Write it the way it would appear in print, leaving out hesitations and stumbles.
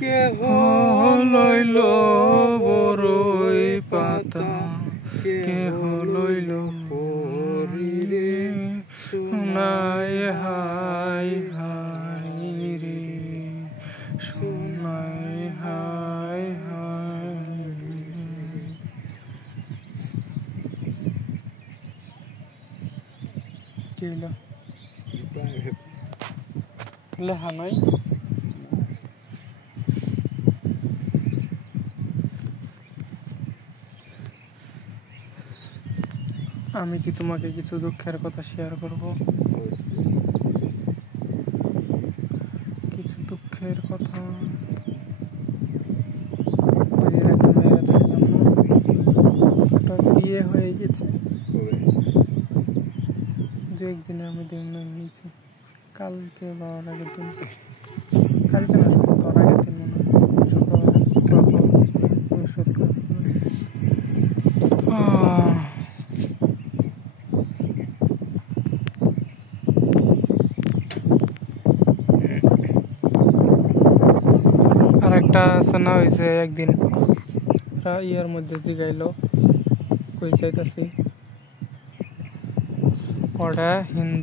কেহ লইল বড়ই পাতা, কেহ লইল পরি রে, সোনায় হাই হাই রে, সোনায় হাই হাই। কি হইল? লেখা নাই। আমি কি তোমাকে কিছু দুঃখের কথা শেয়ার করব? কিছু দুঃখের কথা। একটা মেয়ের দেখলাম না, ওটা বিয়ে হয়ে গেছে। দু একদিনের মধ্যে নিয়েছি, কালকে বা ওর আগের দিন, কালকে না তোর আগের দিন মনে হয়, শুক্রবার বৃহস্পতিবার। আর একটা শোনা হয়েছে একদিন, ইয়ার মধ্যে জিগাইলো কই চাইতাছি, ওটা হিন্দু।